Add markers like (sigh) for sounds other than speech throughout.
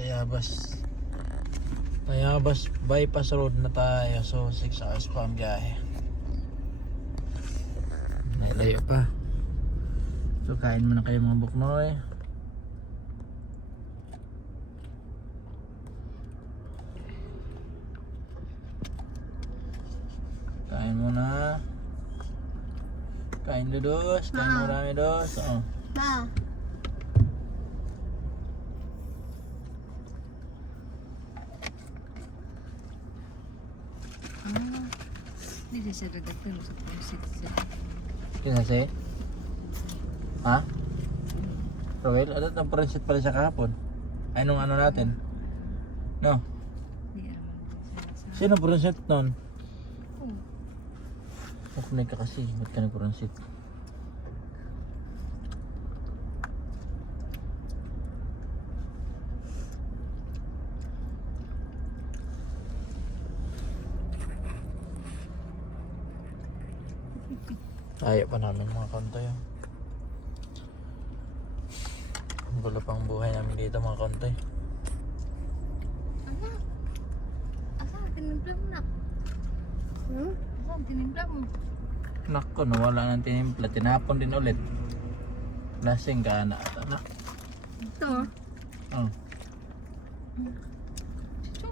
Tayabas. Tayabas bypass road na tayo. So 6 hours pa ang biyahe. Nailayo pa. So kain muna kayo mga buknoy. Kain muna. Kain dos, kain marami dos. Oh. Ma. Hindi siya dadating sa pusit siya. Kinasi? Ha? Roel, ano ang prinsit pala siya kahapon? Ay, nung ano natin? No? Siya. Sino prinsit nun? Oh, Makunay ka kasi, ba't ka nag-prinsit? Ayaw pa namin mga kantoy. oh. Ang gulo pang buhay namin dito mga kantoy. Ano? Asa tinimpla mo? Hmm? Asa tinimpla mo? Nako, nawala ng tinimpla. Tinapon din ulit. Lasing ka na. na. Ito. Oh.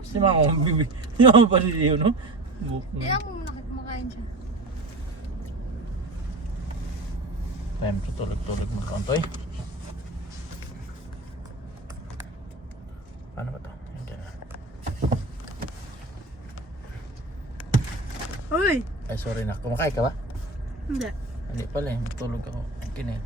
Si Mama, (laughs) bibi. Si Mama pa si Dio, no? Buk Kaya mo nakit kumakain siya. Time to tulog-tulog mga kantoy. Paano ba to? Uy! Ay, sorry na. Kumakain ka ba? Hindi. Hindi pala eh. Matulog ako. Okay na yan.